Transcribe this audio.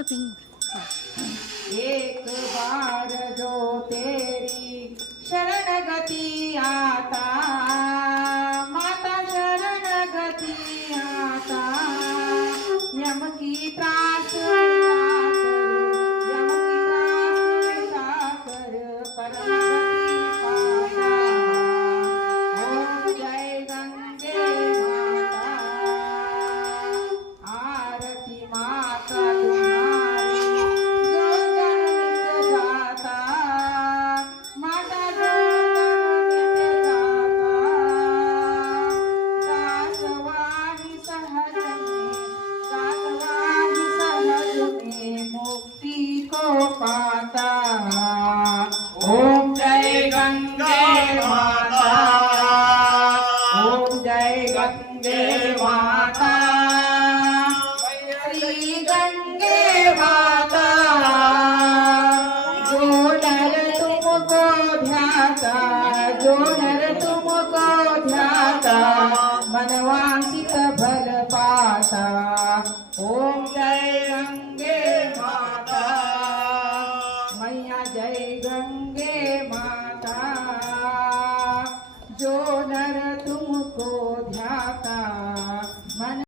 एक बार जो तेरी शरण गति आता, माता शरण गति आता, यम की त्रास कर परम गति पाता। ओम जय गंगे माता, ओम जय गंगे माता, श्री गंगे माता, जो नर तुमको ध्याता, जो नर तुमको ध्याता, मनवांसित फल पाता। ओम जय गंगे माता, मैया जय गंगे माता।